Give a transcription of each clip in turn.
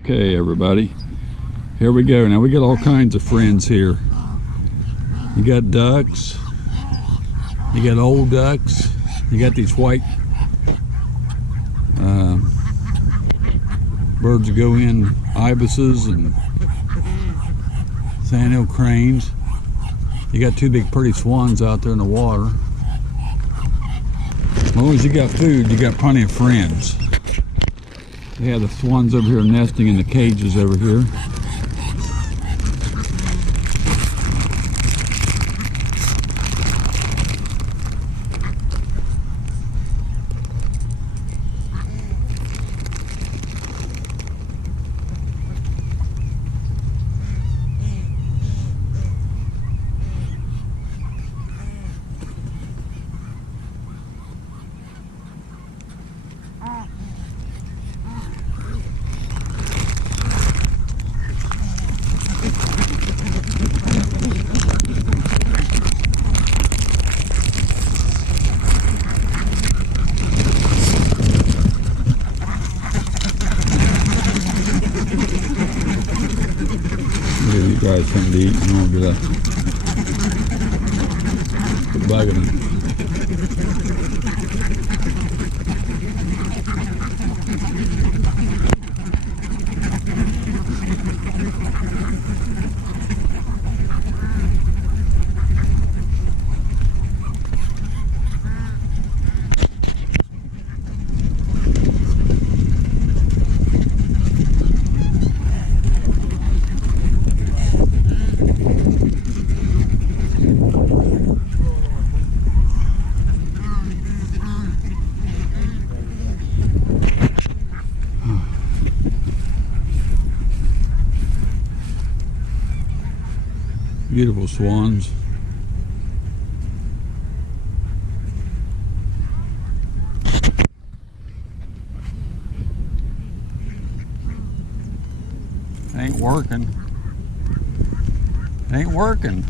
Okay, everybody, here we go. Now we got all kinds of friends here. You got ducks, you got old ducks, you got these white birds that go in, ibises and sandhill cranes. You got two big pretty swans out there in the water. As long as you got food, you got plenty of friends. They have the swans over here nesting in the cages over here. You guys come to eat, and we'll get a bag of them. Beautiful swans. It ain't working. It ain't working.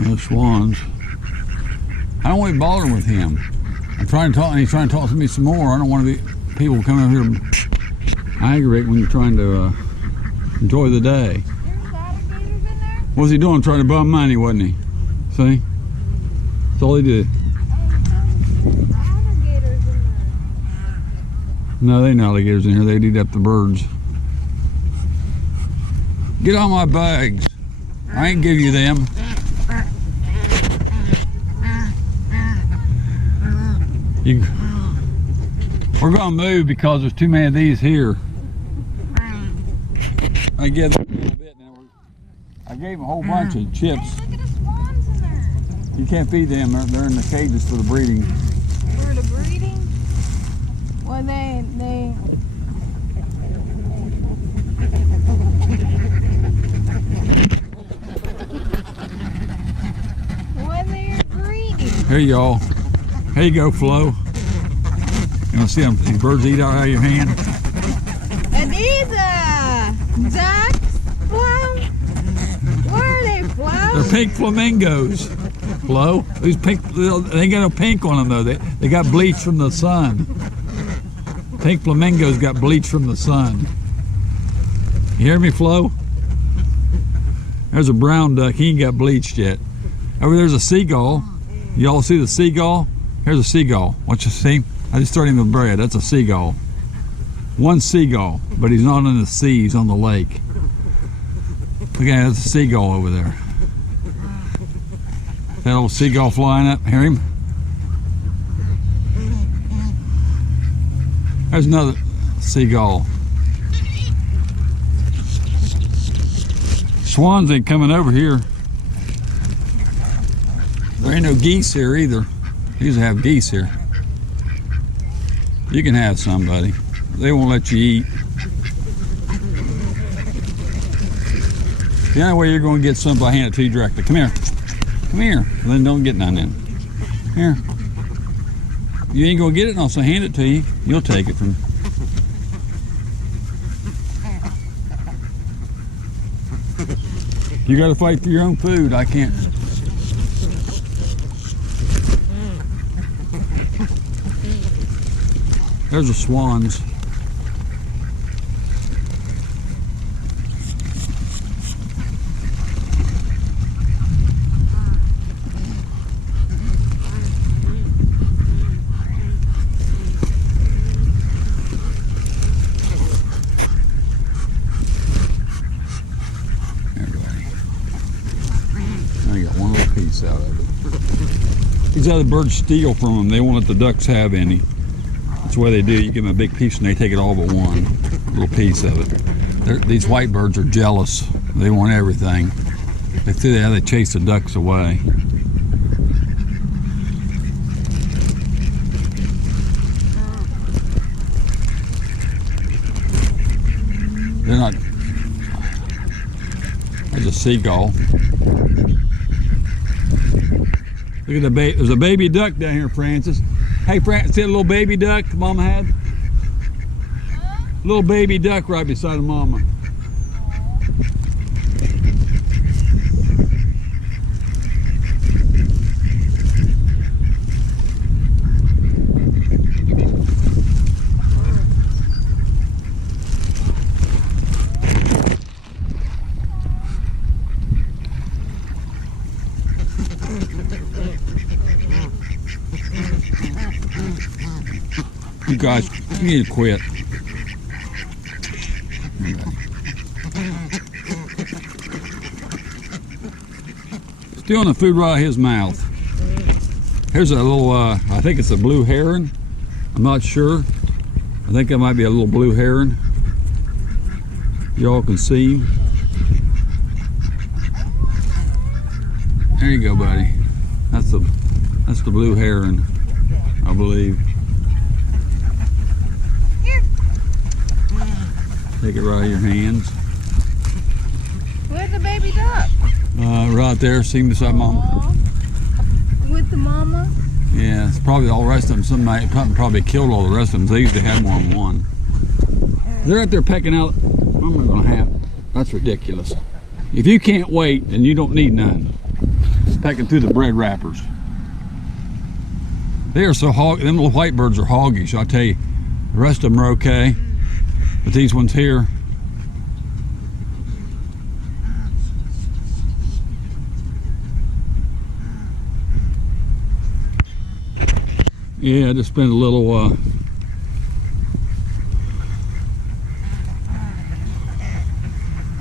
Those swans. I don't want to be bothering with him. I'm trying to talk, and he's trying to talk to me some more. I don't want to be people coming over here and aggravate when you're trying to enjoy the day. There's alligators in there? What was he doing? Trying to bum money, wasn't he? See? That's all he did. Alligators in there. No, they ain't alligators in here. They'd eat up the birds. Get on my bags. I ain't give you them. We're gonna move because there's too many of these here. I gave them a little bit now. I gave them a whole bunch of chips. Hey, look at the swans in there. You can't feed them. They're in the cages for the breeding. For the breeding? Well, they're breeding. Here y'all. Here you go, Flo. You want to see them? These birds eat out of your hand. And these ducks, Flo? Where are they, Flo? They're pink flamingos, Flo. These pink, they ain't got no pink on them though. They got bleach from the sun. Pink flamingos got bleach from the sun. You hear me, Flo? There's a brown duck. He ain't got bleached yet. Over there's a seagull. Y'all see the seagull? Here's a seagull. What you see? I just started him with bread. That's a seagull. One seagull, but he's not in the sea, he's on the lake. Look at that, there's a seagull over there. That old seagull flying up, hear him? There's another seagull. Swans ain't coming over here. There ain't no geese here either. They usually have geese here. You can have some, buddy. They won't let you eat. The only way you're going to get some if I hand it to you directly. Come here. Come here. And then don't get none in. Here. You ain't going to get it, and I'll hand it to you. You'll take it from me. You got to fight for your own food. I can't. There's the swans. I got one little piece out of it. These other birds steal from them. They won't let the ducks have any. That's why they do. You give them a big piece and they take it all but one little piece of it. These white birds are jealous. They want everything. They see how they chase the ducks away. They're not. There's a seagull. Look at the baby. There's a baby duck down here, Francis. Hey, Francis, see that little baby duck Mama had? Little baby duck right beside the mama. You guys, you need to quit. Stealing the food right out of his mouth. Here's a little, I think it's a blue heron. I'm not sure. I think that might be a little blue heron. Y'all can see him. There you go, buddy. That's the blue heron, I believe. Take it right out of your hands. Where's the baby duck? Right there, sitting beside Mama. Aww. With the mama? Yeah, it's probably all the rest of them. Somebody probably killed all the rest of them. They usually have more than one. They're out there pecking out. What am I going to have? That's ridiculous. If you can't wait, then you don't need none. Pecking through the bread wrappers. They are so hog. Them little white birds are hoggish. I tell you, the rest of them are okay. But these ones here, yeah, I just spent a little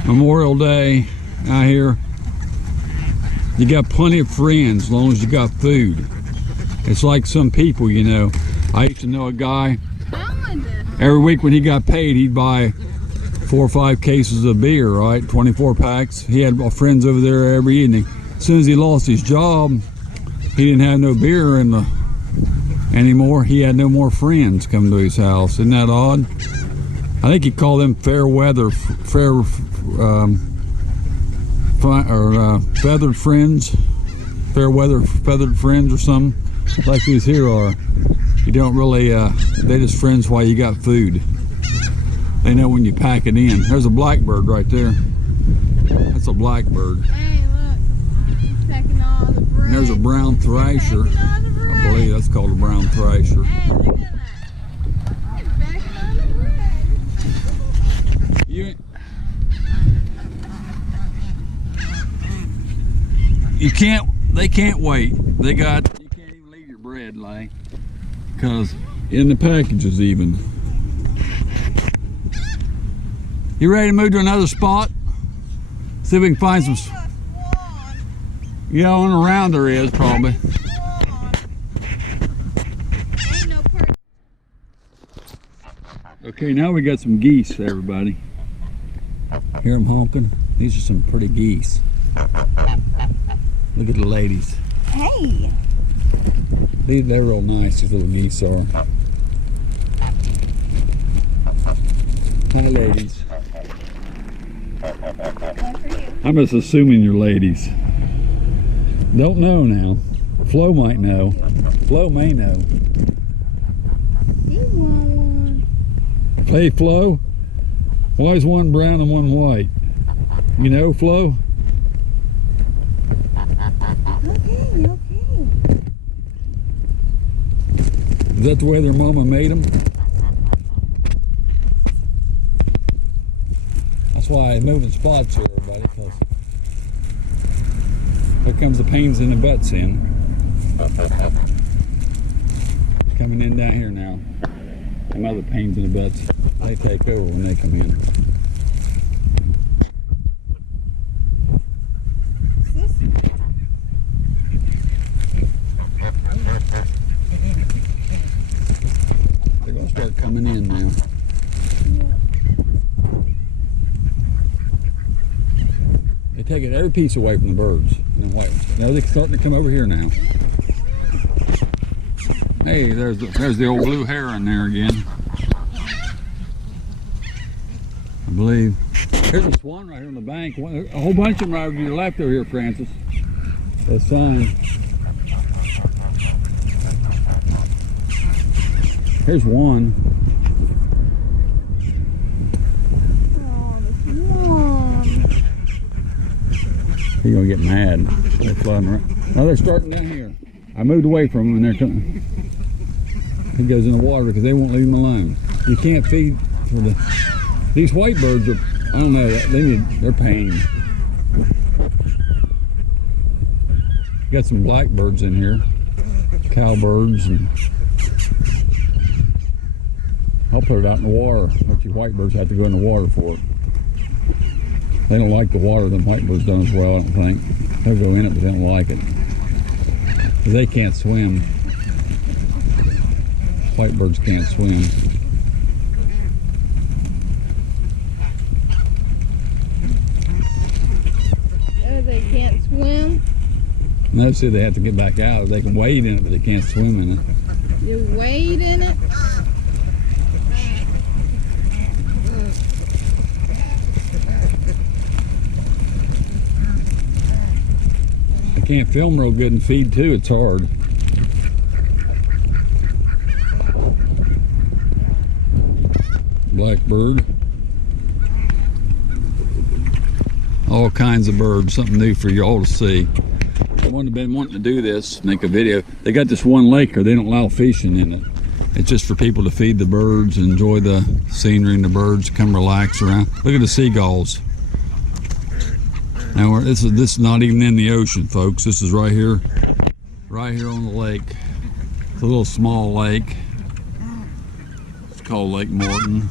Memorial Day out here. You got plenty of friends as long as you got food. It's like some people, you know. I used to know a guy. Every week when he got paid, he'd buy 4 or 5 cases of beer, right? 24 packs. He had friends over there every evening. As soon as he lost his job, he didn't have no beer anymore. He had no more friends coming to his house. Isn't that odd? I think he called them feathered friends. Fair weather feathered friends or something. Like these here are. You don't really, they just friends while you got food. They know when you pack it in. There's a blackbird right there. That's a blackbird. Hey, look. He's packing all the bread. And there's a brown thrasher. I believe that's called a brown thrasher. Hey, look at that. He's packing all the bread. They can't wait. You can't even leave your bread, like. Because in the packages even. You ready to move to another spot? See if we can find some. Yeah, on around there is probably. Okay, now we got some geese, everybody. Hear them honking? These are some pretty geese. Look at the ladies. Hey. They're real nice, these little geese are. Hi, ladies. I'm just assuming you're ladies. Don't know now. Flo might know. Flo may know. You want one? Hey, Flo. Why is one brown and one white? You know, Flo? Okay. Is that the way their mama made them? That's why I'm moving spots here, everybody, because here comes the pains in the butts in. Coming in down here now. Some other pains in the butts. They take over when they come in. They're gonna start coming in now. They take every piece away from the birds and the white ones. Now they're starting to come over here now. Hey, there's the old blue heron there again. I believe. Here's a swan right here on the bank. A whole bunch of them right over to your left over here, Francis. That sign. Here's one. He's gonna get mad. They're flooding around. Now they're starting down here. I moved away from them and they're coming. He goes in the water because they won't leave him alone. You can't feed for these white birds are, I don't know, they're pain. Got some blackbirds in here, cowbirds, and I'll put it out in the water. But you whitebirds have to go in the water for it. They don't like the water. Them whitebirds don't as well, I don't think. They'll go in it, but they don't like it. Because they can't swim. Whitebirds can't swim. Oh, they can't swim? And they say they have to get back out. They can wade in it, but they can't swim in it. You wade in it? I can't film real good and feed too. It's hard. Blackbird. All kinds of birds. Something new for you all to see. I wouldn't have been wanting to do this, make a video. They got this one lake here. They don't allow fishing in it. It's just for people to feed the birds, enjoy the scenery and the birds, come relax around. Look at the seagulls. Now this is not even in the ocean, folks. This is right here on the lake. It's a little small lake. It's called Lake Morton.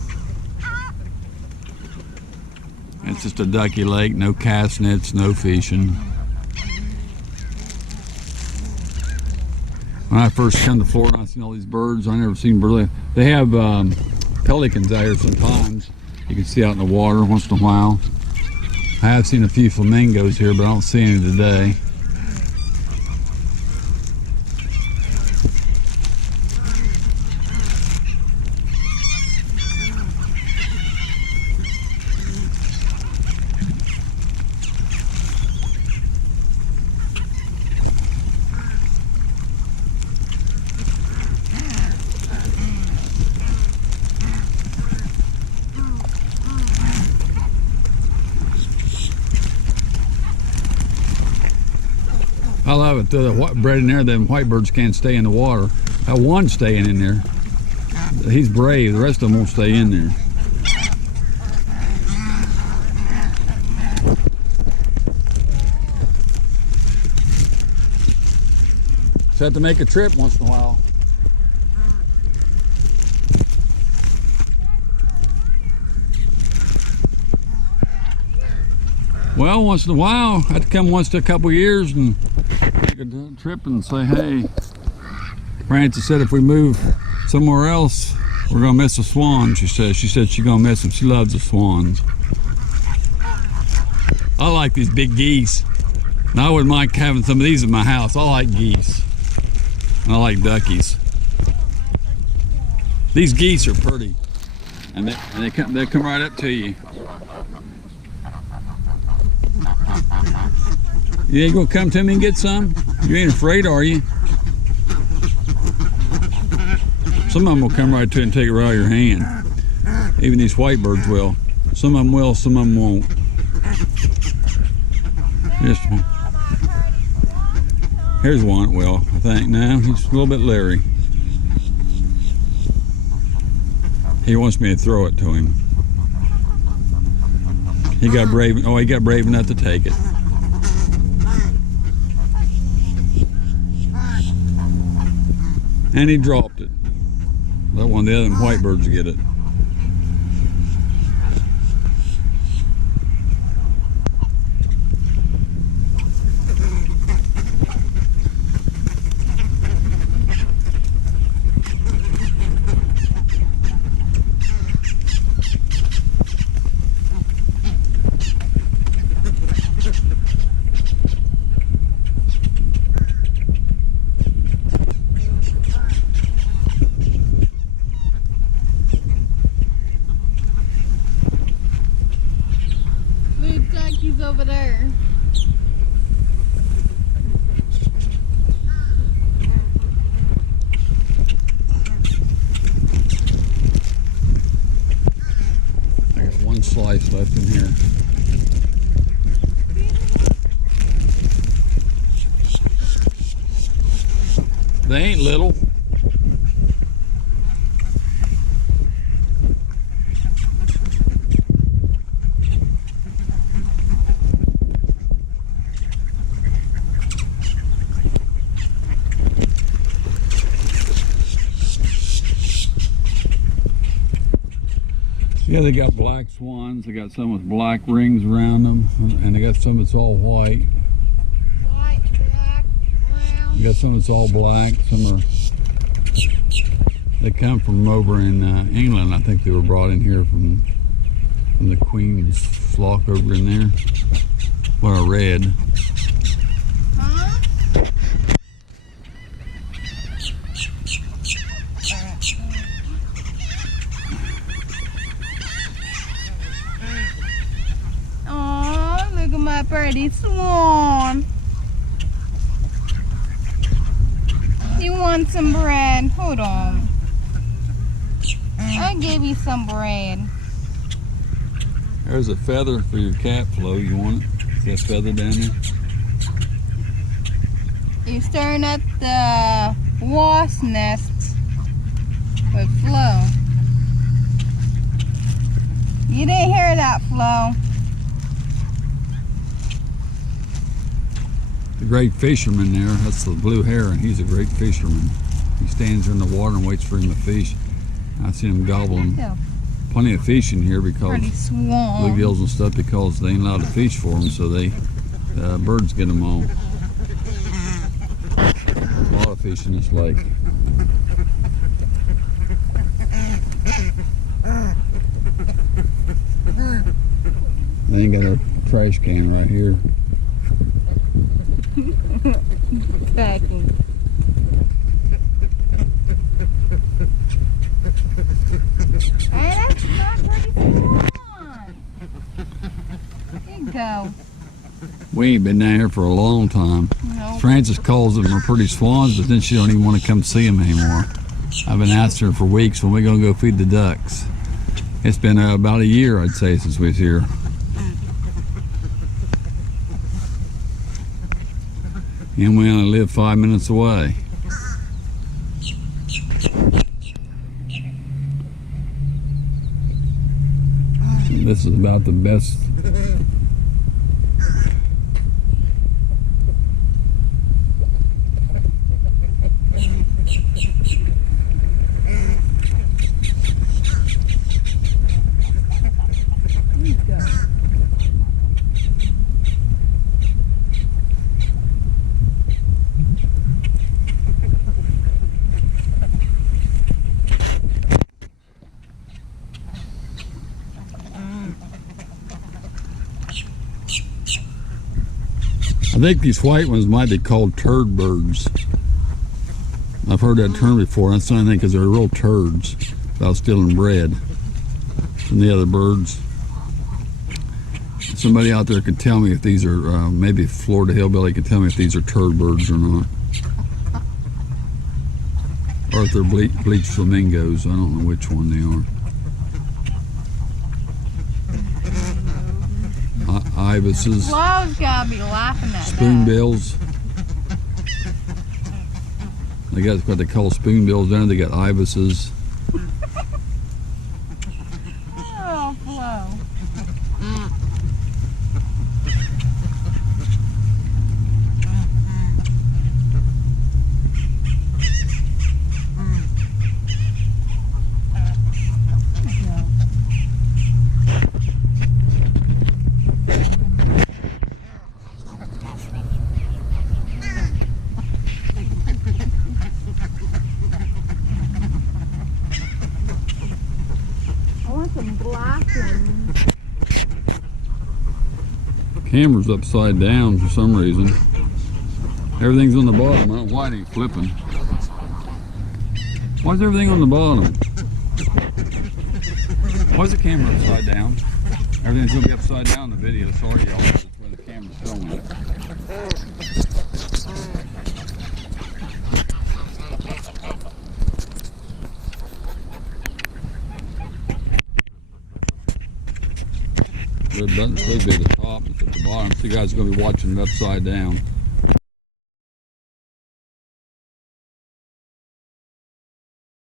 It's just a ducky lake, no cast nets, no fishing. When I first come to Florida, I seen all these birds. I never seen birds. They have pelicans out here sometimes. You can see out in the water once in a while. I have seen a few flamingos here, but I don't see any today. I love it. The bred in there, them whitebirds can't stay in the water. That one's staying in there. He's brave. The rest of them won't stay in there. Just have to make a trip once in a while. Well, once in a while, I have to come once to a couple years and take a trip and say, hey, Francis said if we move somewhere else, we're gonna miss the swans, she said. She said she's gonna miss them. She loves the swans. I like these big geese. And I wouldn't mind having some of these in my house. I like geese. And I like duckies. These geese are pretty. And they come right up to you. You ain't gonna come to me and get some? You ain't afraid, are you? Some of them will come right to you and take it right out of your hand. Even these whitebirds will. Some of them will, some of them won't. Here's one that will, I think. Now he's a little bit leery. He wants me to throw it to him. He got brave. Oh, he got brave enough to take it. And he dropped it. That one, the other white birds get it. Blue duckies over there. I got one slice left in here. They ain't little. Yeah, they got black swans. They got some with black rings around them, and they got some that's all white. White, black, brown. They got some that's all black. Some are. They come from over in England. I think they were brought in here from the Queen's flock over in there. What I read. Huh? Oh, look at my pretty swan. You want some bread? Hold on. I'll give you some bread. There's a feather for your cat, Flo. You want it? See that feather down there? You're stirring up the wasp nests with Flo. You didn't hear that, Flo. The great fisherman there, that's the blue heron. He's a great fisherman. He stands in the water and waits for him to fish. I see him gobbling Yeah. plenty of fish in here because Pretty swan. bluegills and stuff, because they ain't allowed to fish for them, so they birds get them all. A lot of fish in this lake. They ain't got a trash can right here. Packing. Hey, that's not pretty swan. There you go. We ain't been down here for a long time. No. Frances calls them her pretty swans, but then she don't even want to come see them anymore. I've been asking her for weeks when we gonna go feed the ducks. It's been about a year, I'd say, since we was here. And we only live 5 minutes away. This is about the best. I think these white ones might be called turd birds. I've heard that term before. That's the only thing, because they're real turds about stealing bread from the other birds. Somebody out there could tell me if these are, maybe Florida Hillbilly could tell me if these are turd birds or not. Or if they're bleached flamingos. I don't know which one they are. Ibises. Flo's gotta be laughing at Spoonbills. They got what they call spoonbills down there. They got ibises. that. Oh, Flo. laughing. Camera's upside down for some reason. Everything's on the bottom. I don't know why it ain't flipping. Why is everything on the bottom? Why is the camera upside down? Everything's gonna be upside down in the video. Sorry, y'all. That's where the camera's filming it. Red button should be at the top, it's at the bottom. So you guys are going to be watching it upside down.